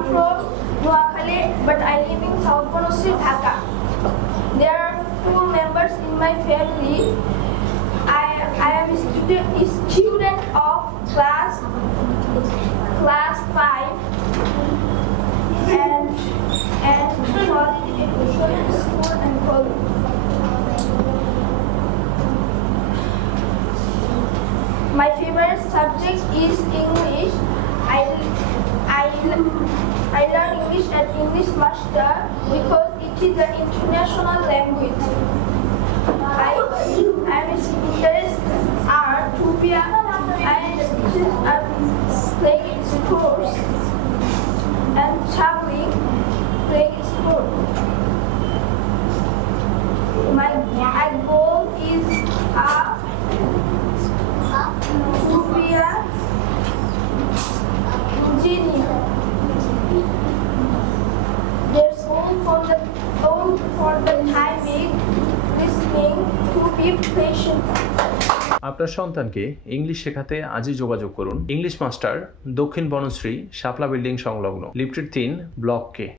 am from Noakhali, but I live in South Bonasri, Dhaka. There are 4 members in my family. I am a student of class 5 and school and college. My favorite subject is English. I learn English at English Master because it is an international language. My interests are to be playing sports and traveling, playing sports. My goal is to be an engineer. There's all for the timing, listening, to be patient. আপনার সন্তানকে English শেখাতে আজই যোগাযোগ করুন English master, দক্ষিণ বনশ্রী, শাপলা building সংলগ্ন, lifted 3, block কে।